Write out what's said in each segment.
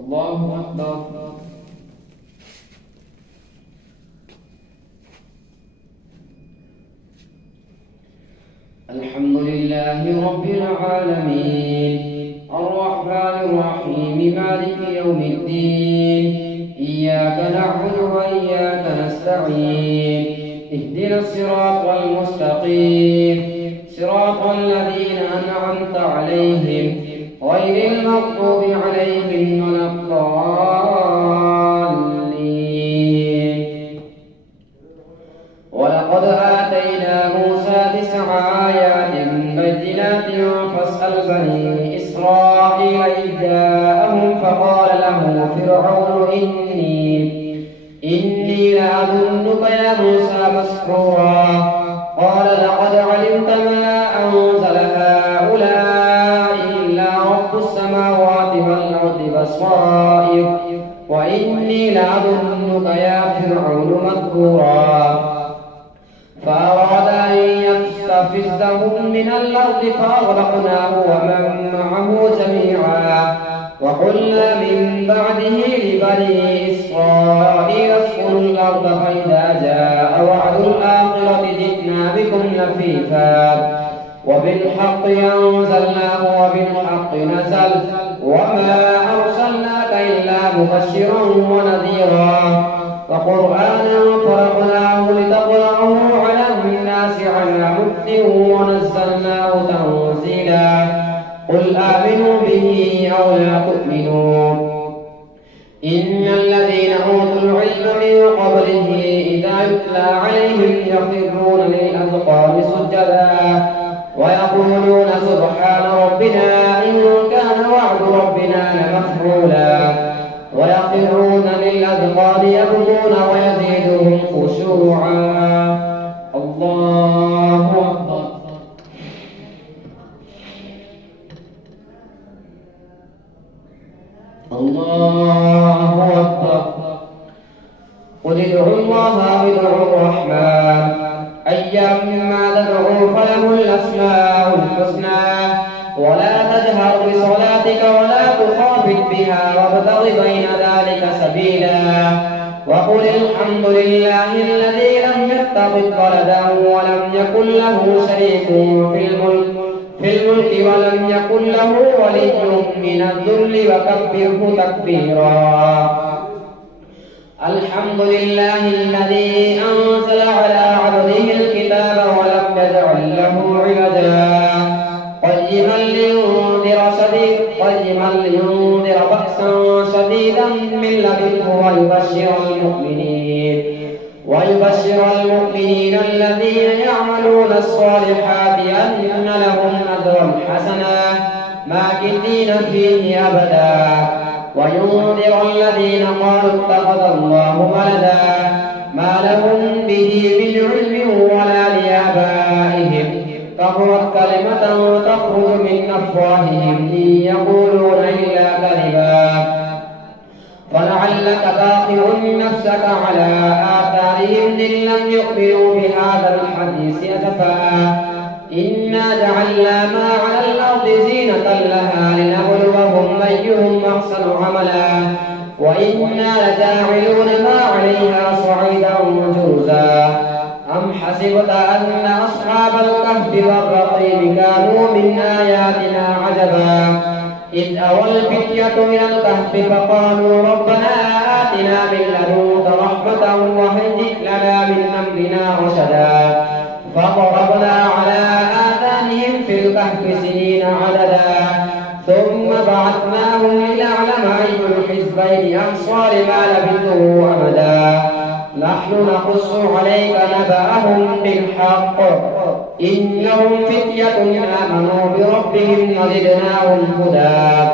الله أكبر. الحمد لله رب العالمين الرحمن الرحيم مالك يوم الدين إياك نعبد وإياك نستعين اهدنا الصراط المستقيم صراط الذين أنعمت عليهم غير المغضوب عليهم ولا الضالين. ولقد آتينا موسى 9 آيات بينات فاسأل بني إسرائيل إذ جاءهم فقال له فرعون إني لأظنك يا موسى مسحورا قال لقد علمت ما أنزل هؤلاء إلا رب السماوات والأرض بصائر وإني لأظنك يا فرعون مذكورا فأراد أن يستفزهم من الأرض فأغرقناه ومن معه جميعا وقلنا من بعده لبني إسرائيل اسكنوا الأرض فإذا جاء وعد الآخرة جئنا بكم لفيفا وبالحق أنزلناه وبالحق نزل وما أرسلناك إلا مبشرا ونذيرا وقرآنا فرقناه لتقرأه على الناس على مكث ونزلناه تنزيلا قل آمنوا به أو لا تؤمنوا إن الذين أوتوا العلم من قبله إذا يتلى عليهم يخرون للأذقان سجدا ويقولون سبحان ربنا إن كان وعد ربنا لمفعولا ويخرون للأذقان يبكون ويزيدهم خشوعا. الله أكبر. الله أكبر. قل ادعوا الله أو ادعوا الرحمن أيما تدعوا فله الأسماء الحسنى ولا تجهر بصلاتك ولا تخافت بها وابتغ بين ذلك سبيلا وقل الحمد لله الذي لم يتخذ ولدا ولم يكن له شريك في الملك ولم يكن له ولي من الذل وكبره تكبيرا. الحمد لله الذي أنزل على عبده الكتاب ولم يجعل له عوجا قيما لينذر بأسا شديدا من لدنه ويبشر المؤمنين الذين يعملون الصالحات أن لهم أجرا حسنا ماكثين فيه أبدا وينذر الذين قالوا اتخذ الله ولدا ما لهم به من علم ولا لآبائهم كبرت كلمة تخرج من أفواههم إن يقولون إلا كذبا فلعلك باخع نفسك على آثارهم إن لم يؤمنوا بهذا الحديث أسفا إنا جعلنا ما على الأرض زينة لها لنبلوهم أيهم أحسن عملا وإنا لجاعلون ما عليها صعيدا جرزا أم حسبت أن أصحاب الكهف والرقيم كانوا من آياتنا عجبا إذ أوى الفتية من الكهف فقالوا ربنا آتنا من لدنك رحمة وهيئ لنا من أمرنا رشدا فضربنا على آذانهم في الكهف سنين عددا ثم بعثناهم لنعلم أي الحزبين أحصى لما لبثوا أمدا نحن نقص عليك نبأهم بالحق إنهم فتية آمنوا بربهم وزدناهم هدى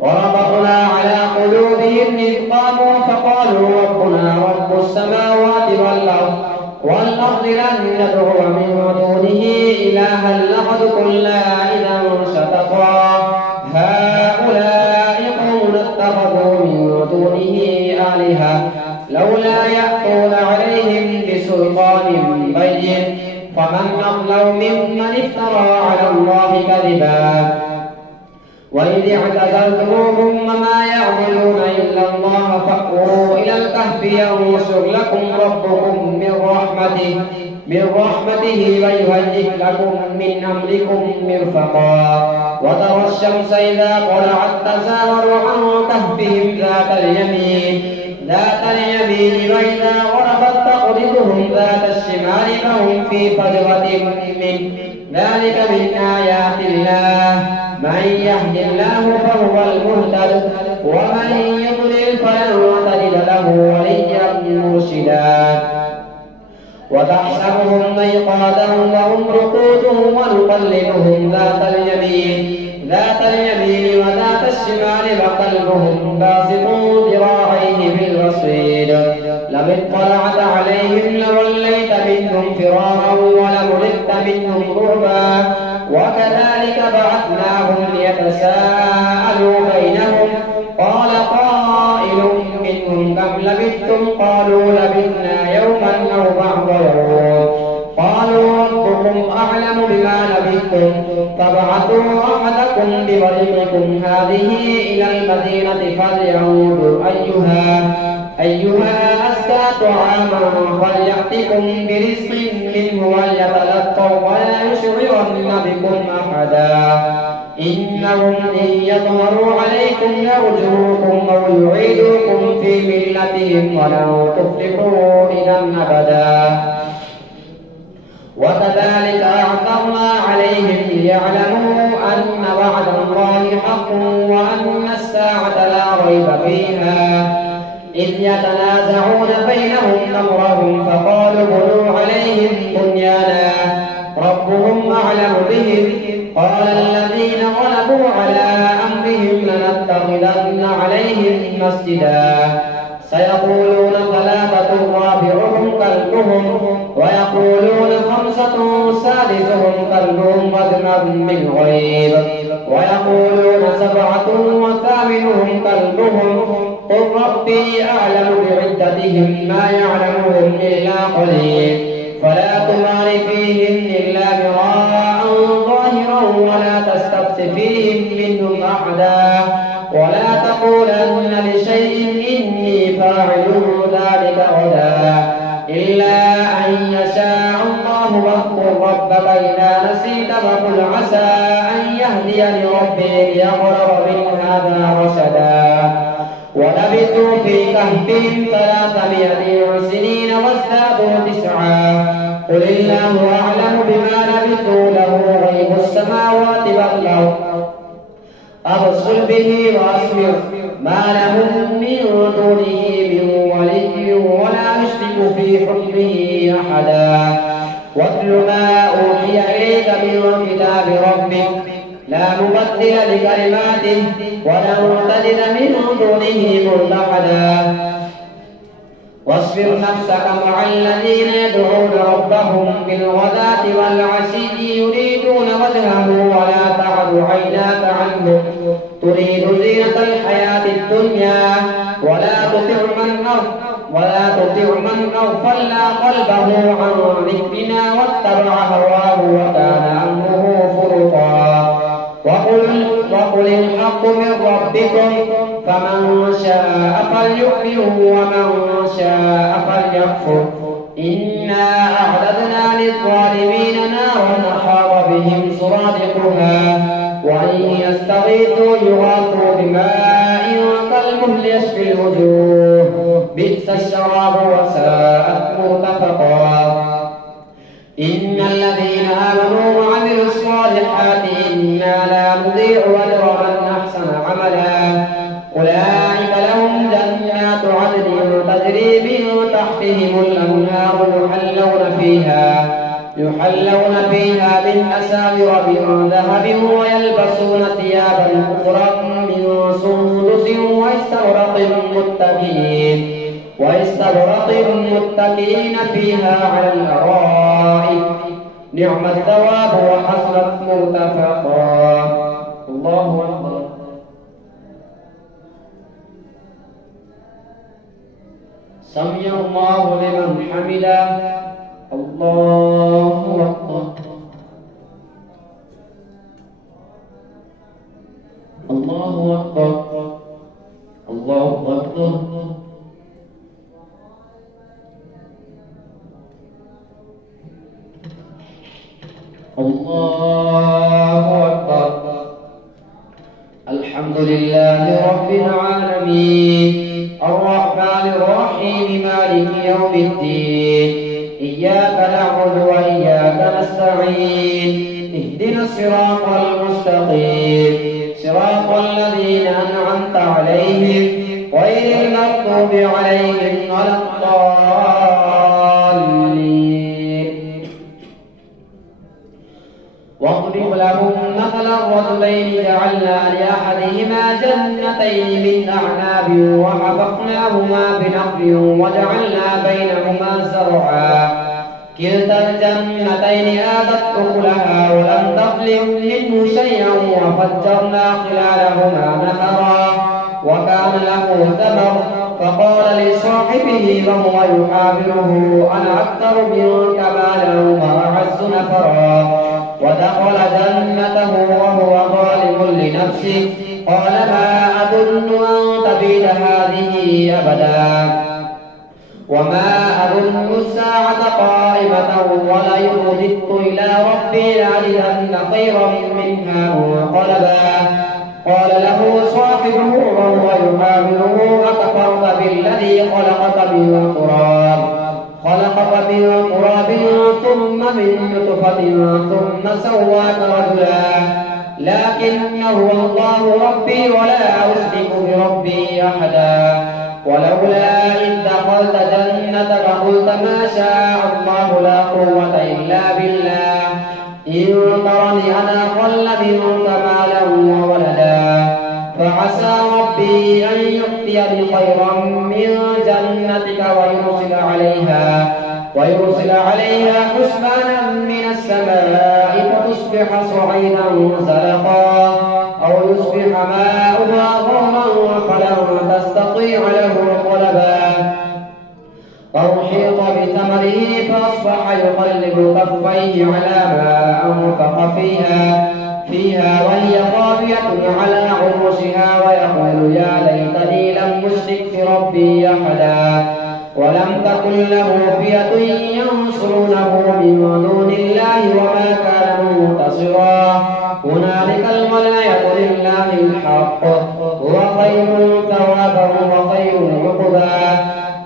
وربطنا على قلوبهم إذ قاموا فقالوا ربنا رب السماوات والأرض لن ندعو من دونه إلها لقد قلنا إذا شططا هؤلاء قوم اتخذوا من دونه آلهة لولا يأتون عليهم بسلطان بين فمن أظلم ممن افترى على الله كذبا وإن وإذ اعتزلتموهم وما يعبدون إلا الله فأووا إلى الكهف ينشر لكم ربكم من رحمته ويهيئ لكم من أمركم مرفقا وترى الشمس إذا طلعت تزاور عن كهفهم ذات اليمين وإذا غربت تقرضهم ذات الشمال فهم في فجوة منه ذلك من آيات الله من يهد الله فهو المهتد ومن يضلل فلن تجد له وليا مرشدا وتحسبهم أيقاظا وهم رقود ونقلبهم ذات اليمين وذات الشمال وقلبهم باسط ذراعيه بالوصيد لو اطلعت عليهم لوليت منهم فرارا ولملئت منهم رعبا وكذلك بعثناهم ليتساءلوا بينهم قال قائل منهم كم لبثتم قالوا لبثنا يوما أو بعض يوم قالوا ربكم أعلم بما لبثتم فابعثوا أحدكم بورقكم هذه إلى المدينة فلينظر أيها أزكى طعاما فليأتكم برزق منه وليتلطف ولا يشعرن بكم أحدا إنهم إن يظهروا عليكم يرجوكم أو يعيدوكم في ملتهم ولن تفلحوا إذا أبدا وكذلك أعثرنا عليهم ليعلموا أن وعد الله حق وأن الساعة لا ريب فيها إذ يتنازعون بينهم أمرهم فقالوا بنوا عليهم بنيانا ربهم أعلم بهم قال الذين غلبوا على أمرهم لنتخذن عليهم مسجدا سيقولون ثلاثة رابعهم كلبهم ويقولون خمسة سادسهم كلبهم رجما بالغيب ويقولون سبعة وثامنهم كلبهم قل ربي أعلم بعدتهم ما يعلمهم إلا قليل فلا تمار فيهم إلا مراء ظاهرا ولا تستفت فيهم منهم أحدا ولا تقولن لشيء إني فاعل ذلك غدا إلا أن يشاء الله واذكر ربك إذا نسيت وقل عسى أن يهديني ربي ليقرب من هذا رشدا ولبثوا في كهفهم 300 سنين وازدادوا 9 قل الله أعلم بما لبثوا له غيب السماوات والأرض أبصر به وأسمع ما لهم من دونه من ولي ولا يشرك في حكمه أحدا واتل ما أوحي إليك من كتاب ربك لا مبدل لكلماته ولن تجد من دونه ملتحدا واصبر نفسك مع الذين يدعون ربهم بالغداة والعشي يريدون وجهه ولا تعد عيناك عنهم تريد زينة الحياة الدنيا ولا تطع من أغفلنا قلبه عن ذكرنا واتبع هواه وكان أمره فرطا وقل الحق من ربكم فمن شاء فليؤمن ومن شاء فليكفر إنا أعددنا للظالمين نارا أحاط بهم سرادقها وإن يستغيثوا يغاثوا بماء كالمهل يشفي الوجوه بئس الشراب وساءت مرتفقا إن الذين آمنوا وعملوا الصالحات إنا لا نضيع أجر من أحسن عملا أولئك لهم جنات عدن تجري من تحتهم الأنهار يحلون فيها من أساور من ذهب ويلبسون ثيابا خضرا من سندس واستبرق متكئين فيها على الأرائك نعم الثواب وحسنت مرتفقا الله أكبر سمع الله لمن حمده الله أكبر الله الله أكبر الله أكبر. الله أكبر. الحمد لله رب العالمين الرحمن الرحيم مالك يوم الدين إياك نعبد وإياك نستعين اهدنا الصراط المستقيم صراط الذين أنعمت عليهم غير المغضوب عليهم ولا الضالين. واضرب لهم مثلا الرجلين جعلنا لأحدهما جنتين من أعناب وحفظناهما بنخل وجعلنا بينهما زرعا كلتا الجنتين آتت أكلها ولم تظلم منه شيئا وفجرنا خلالهما نهرا وكان له ثمر فقال لصاحبه وهو يحاوره أنا أكثر منك مالا وأعز نفرا ودخل جنته وهو ظالم لنفسه قال ما أظن أن تبيد هذه أبدا وما أظن الساعة قائمة ولئن رددت إلى ربي لأجدن خيرا منها منقلبا. قال له صاحبه وهو يحاوره أكفرت بالذي خلقك من تراب ثم من نطفة ثم سواك رجلا لكنه الله ربي ولا أشرك بربي أحدا. ولولا إذ دخلت جنتك قلت ما شاء الله لا قوة إلا بالله إن ترني أنا أقل منك مالا وولدا فعسى ربي أن يؤتيني خيرا من جنتك ويرسل عليها حسبانا من السماء فتصبح صعيدا زلقا أو يصبح ماؤها غورا فلن تستطيع له طلبا فأحيط بثمره فأصبح يقلب كفيه على ما أنفق فيها وهي خاوية على عروشها ويقول يا ليتني لم أشرك بربي أحدا ولم تكن له فئة ينصرونه من دون الله وما كان منتصرا هنالك الولاية لله الحق هو خير ثوابا وخير عقبا.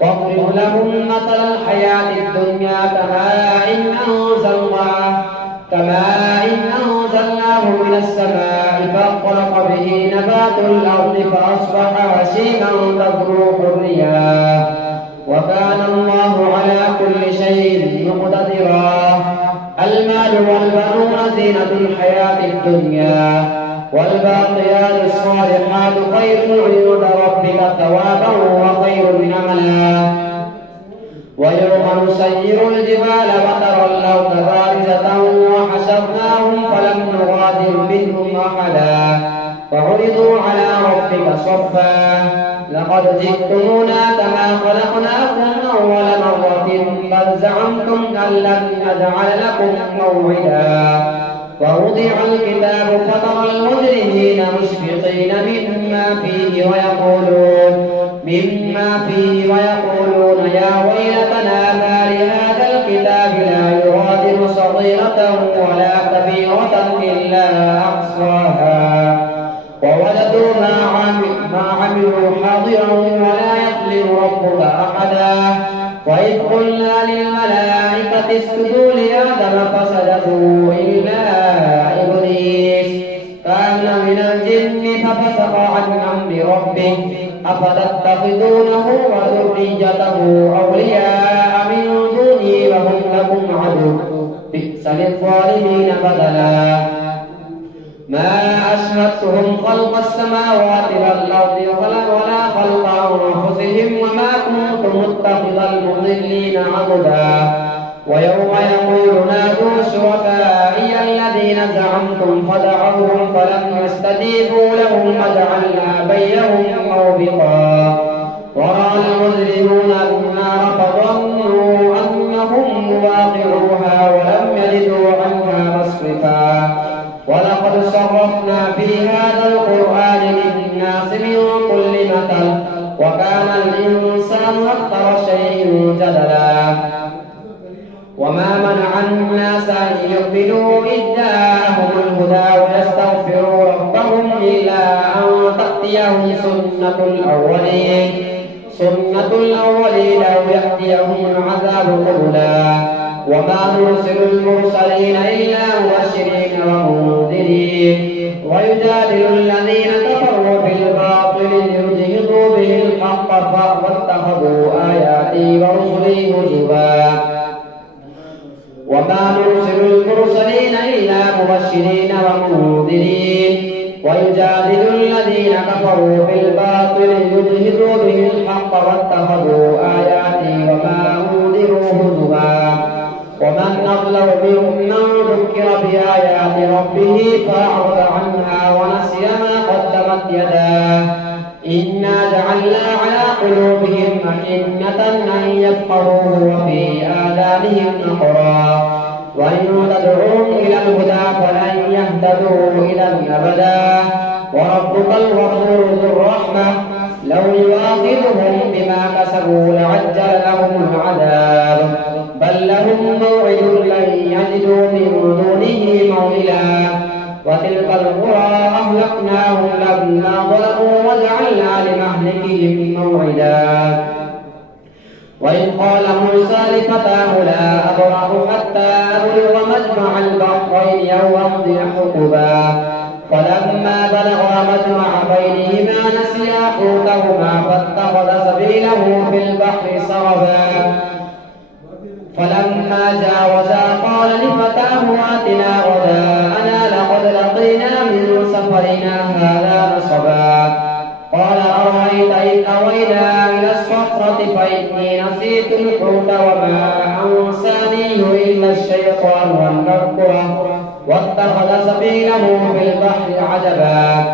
واضرب لهم مثل الحياة الدنيا كماء أنزلناه من السماء فاختلط به نبات الأرض فأصبح هشيما تذروه الرياح وكان الله على كل شيء مقتدرا. المال والبنون زينة الحياة الدنيا والباقيات الصالحات خير عند ربك ثوابا وخير أملا. ويوم نسير الجبال وترى الأرض بارزة وحشرناهم فلم نغادر منهم أحدا فعرضوا على ربك صفا لقد جئتمونا كما خلقناكم أول مرة بل زعمتم أن لن نجعل لكم موعدا. ووضع الكتاب فترى المجرمين مشفقين مما فيه ويقولون يا ويلتنا ما لهذا الكتاب لا يغادر صغيرة ولا كبيرة إلا أحصاها ووجدوا ما عملوا حاضرا ولا يظلم ربك أحدا. وإذ قلنا للملائكة اسجدوا لآدم فسجدوا إلا إبليس كان من الجن ففسق عن أمر ربه أفتتخذونه وذريته أولياء من دوني وهم لكم عدو بئس للظالمين بدلا. ما أشهدتهم خلق السماوات والأرض ولا خلق أنفسهم وما كنت متخذ المضلين عضدا. ويوم يقول نادوا شركائي الذين زعمتم فدعوهم فلم يستجيبوا لهم وجعلنا بينهم موبقا. ورأى المجرمون النار فظنوا أنهم مواقعوها ولم يجدوا عنها مصرفا. ولقد صرفنا في هذا القرآن الإنسان أكثر شيء جدلا وما منع الناس أن يؤمنوا إذ جاءهم الهدى ويستغفروا ربهم إلا أن تأتيهم سنة الأولين أو يأتيهم العذاب قبلا وما نرسل المرسلين إلا مبشرين ومنذرين ويجادل الذين كفروا بالباطل ليدحضوا به الحق واتخذوا آياتي ورسلي هزوا وما نرسل المرسلين إلا مبشرين ومنذرين ويجادل الذين كفروا بالباطل ليدحضوا به الحق واتخذوا آياتي وما أنذروا هزوا ومن أظلم ممن ذكر بآيات ربه فأعرض عنها ونسي ما قدمت يداه إنا جعلنا على قلوبهم أكنة أن يفقهوه وفي آذانهم نقرا وإن تدعوهم إلى الهدى فلن يهتدوا إذا أبدا وربك الغفور ذو الرحمة لو يؤاخذهم بما كسبوا لعجل لهم العذاب بل لهم موعد لن يجدوا من دونه موئلا وتلك القرى أهلكناهم لما ظلموا وجعلنا لمهلكهم موعدا وإذ قال موسى لفتاه لا أبرح حتى أبلغ مجمع البحرين أو أمضي حقبا فلما بلغا مجمع بينهما نسيا حوتهما فاتخذ سبيله في البحر سربا فلما جاوزا قال لفتاه آتنا غداءنا لقد لقينا من سفرنا هذا نصبا قال أرأيت إذ أوينا إلى الصخرة فإني نسيت الحوت وما أنسانيه إلا الشيطان أن أذكره واتخذ سبيله في البحر عجبا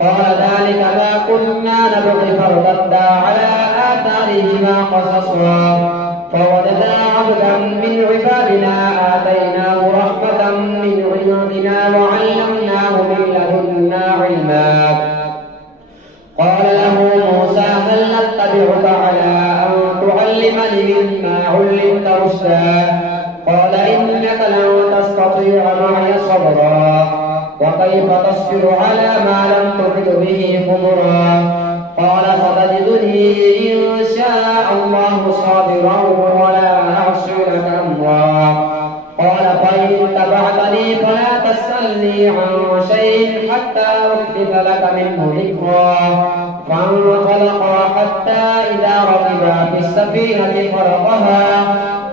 قال ذلك ما كنا نبغي فارتدا على آثارهما قصصا فوجدا عبدا من عبادنا آتيناه رحمة من عندنا وعلمناه من لدنا علما قال له موسى هل أتبعك على أن تعلمني مما علمت رشدا قال إنك لن تستطيع معي صبرا وكيف تصبر على ما لم تحط به خبرا قال ستجدني إن شاء الله صابرا ولا أعصي لك أمرا قال فإن اتبعتني فلا تسألني عن شيء حتى أحدث لك منه ذكرا فانطلقا حتى إذا ركبا في السفينة خرقها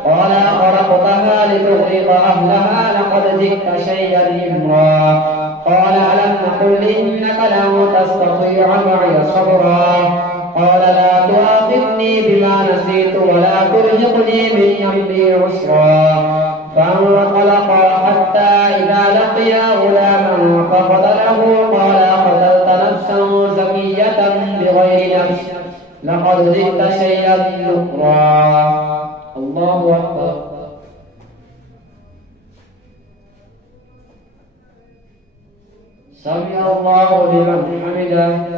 قال خرقتها لتغرق أهلها لقد جئت شيئا إمرا قال ألم نقل إنك لن تستطيع معي صبرا قال لا تؤاخذني بما نسيت ولا ترهقني من أمري عسرا فانطلقا حتى إذا لقيا غلاما فقتله قال قتلت نفسا زكية بغير نفس لقد جئت شيئا نكرا الله أكبر سمع الله لمن حمده